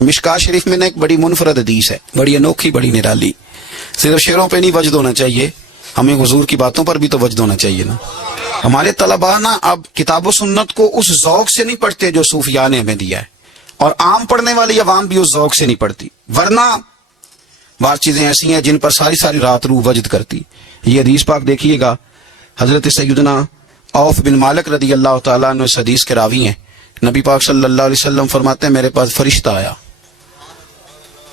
مشکات شریف میں ایک بڑی منفرد حدیث ہے، بڑی انوکھی، بڑی نرالی. صرف شعروں پہ نہیں وجد ہونا چاہیے، ہمیں حضور کی باتوں پر بھی تو وجد ہونا چاہیے نا. ہمارے طلباء نا اب کتاب و سنت کو اس ذوق سے نہیں پڑھتے جو صوفیاء نے ہمیں دیا ہے، اور عام پڑھنے والی عوام بھی اس ذوق سے نہیں پڑھتی. ورنہ بعض چیزیں ایسی ہیں جن پر ساری ساری رات روح وجد کرتی. یہ حدیث پاک دیکھیے گا، حضرت سیدنا عوف بن مالک رضی اللہ تعالیٰ عنہ اس حدیث کے راوی ہیں. نبی پاک صلی اللہ علیہ وسلم فرماتے ہیں میرے پاس فرشتہ آیا،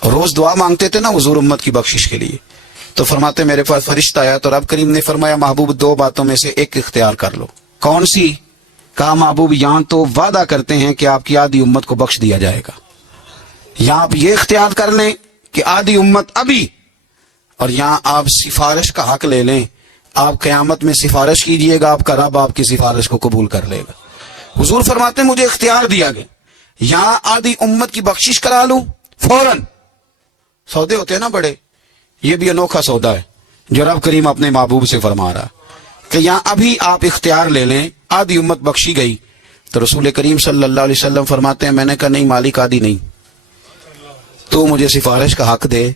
روز دعا مانگتے تھے نا حضور امت کی بخشش کے لیے، تو فرماتے میرے پاس فرشتہ آیا تو رب کریم نے فرمایا محبوب دو باتوں میں سے ایک اختیار کر لو. کون سی؟ کہا محبوب یہاں تو وعدہ کرتے ہیں کہ آپ کی آدھی امت کو بخش دیا جائے گا، یہاں آپ یہ اختیار کر لیں کہ آدھی امت ابھی، اور یہاں آپ سفارش کا حق لے لیں، آپ قیامت میں سفارش کیجئے گا، آپ کا رب آپ کی سفارش کو قبول کر لے گا. حضور فرماتے ہیں مجھے اختیار دیا گیا، یہاں آدھی امت کی بخشش کرا لوں فوراً. سودے ہوتے ہیں نا بڑے، یہ بھی انوکھا سودا ہے جو رب کریم اپنے محبوب سے فرما رہا کہ یہاں ابھی آپ اختیار لے لیں، آدھی امت بخشی گئی. تو رسول کریم صلی اللہ علیہ وسلم فرماتے ہیں میں نے کہا نہیں مالک آدھی نہیں، تو مجھے سفارش کا حق دے،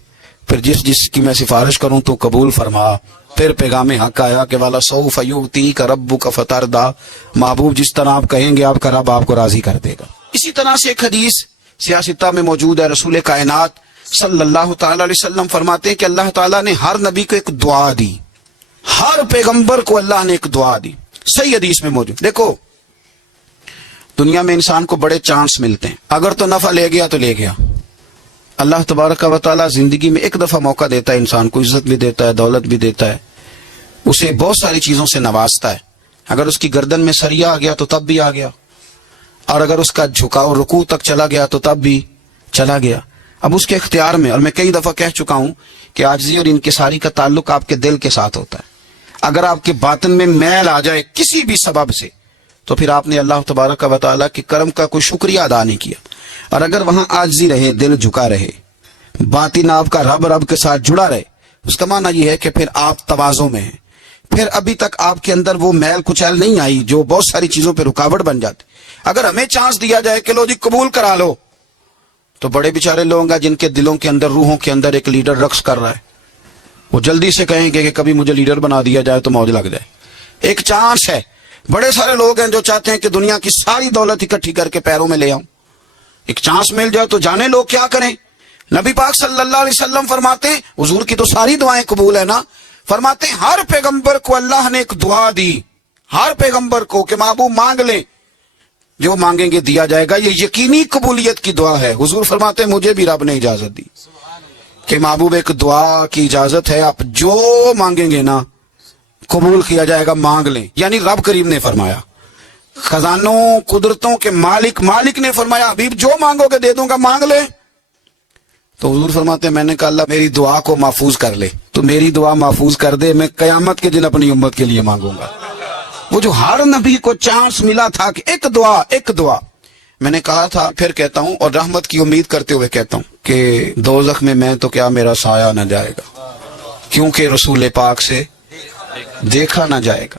پھر جس کی میں سفارش کروں تو قبول فرما. پھر پیغام حق آیا کہ والا سوف یعطیک ربک فترضی، محبوب جس طرح آپ کہیں گے آپ کا رب آپ کو راضی کر دے گا. اسی طرح سے ایک حدیث سیاستہ میں موجود ہے، رسول کائنات صلی اللہ تعالی علیہ وسلم فرماتے ہیں کہ اللہ تعالیٰ نے ہر نبی کو ایک دعا دی، ہر پیغمبر کو اللہ نے ایک دعا دی. صحیح حدیث میں موجود. دیکھو دنیا میں انسان کو بڑے چانس ملتے ہیں، اگر تو نفع لے گیا تو لے گیا. اللہ تبارک و تعالیٰ زندگی میں ایک دفعہ موقع دیتا ہے، انسان کو عزت بھی دیتا ہے، دولت بھی دیتا ہے، اسے بہت ساری چیزوں سے نوازتا ہے. اگر اس کی گردن میں سریا آ گیا تو تب بھی آ گیا، اور اگر اس کا جھکاؤ رکوع تک چلا گیا تو تب بھی چلا گیا. اب اس کے اختیار میں، اور میں کئی دفعہ کہہ چکا ہوں کہ عاجزی اور انکساری کا تعلق آپ کے دل کے ساتھ ہوتا ہے. اگر آپ کے باطن میں میل آ جائے کسی بھی سبب سے تو پھر آپ نے اللہ تبارک و تعالیٰ کے کرم کا کوئی شکریہ ادا نہیں کیا. اور اگر وہاں عاجزی رہے، دل جھکا رہے، باطن آپ کا رب کے ساتھ جڑا رہے، اس کا معنی یہ ہے کہ پھر آپ تواضع میں ہیں، پھر ابھی تک آپ کے اندر وہ میل کچیل نہیں آئی جو بہت ساری چیزوں پہ رکاوٹ بن جاتی. اگر ہمیں چانس دیا جائے کہ لو جی قبول کرا لو، تو بڑے بیچارے لوگ ہیں جن کے دلوں کے اندر، روحوں کے اندر ایک لیڈر رقص کر رہا ہے، وہ جلدی سے کہیں گے کہ کبھی مجھے لیڈر بنا دیا جائے تو موج لگ جائے. ایک چانس ہے. بڑے سارے لوگ ہیں جو چاہتے ہیں کہ دنیا کی ساری دولت اکٹھی کر کے پیروں میں لے آؤں. ایک چانس مل جائے تو جانے لوگ کیا کریں. نبی پاک صلی اللہ علیہ وسلم فرماتے ہیں، حضور کی تو ساری دعائیں قبول ہے نا، فرماتے ہیں ہر پیغمبر کو اللہ نے ایک دعا دی، ہر پیغمبر کو کہ محبوب مانگ لیں، جو مانگیں گے دیا جائے گا. یہ یقینی قبولیت کی دعا ہے. حضور فرماتے ہیں مجھے بھی رب نے اجازت دی کہ محبوب ایک دعا کی اجازت ہے، آپ جو مانگیں گے نا قبول کیا جائے گا، مانگ لیں. یعنی رب کریم نے فرمایا، خزانوں قدرتوں کے مالک نے فرمایا حبیب جو مانگو گے دے دوں گا، مانگ لیں. تو حضور فرماتے ہیں میں نے کہا اللہ میری دعا کو محفوظ کر لے، تو میری دعا محفوظ کر دے، میں قیامت کے دن اپنی امت کے لیے مانگوں گا. وہ جو ہر نبی کو چانس ملا تھا کہ ایک دعا میں نے کہا تھا، پھر کہتا ہوں اور رحمت کی امید کرتے ہوئے کہتا ہوں کہ دوزخ میں تو کیا میرا سایہ نہ جائے گا، کیونکہ رسول پاک سے دیکھا نہ جائے گا.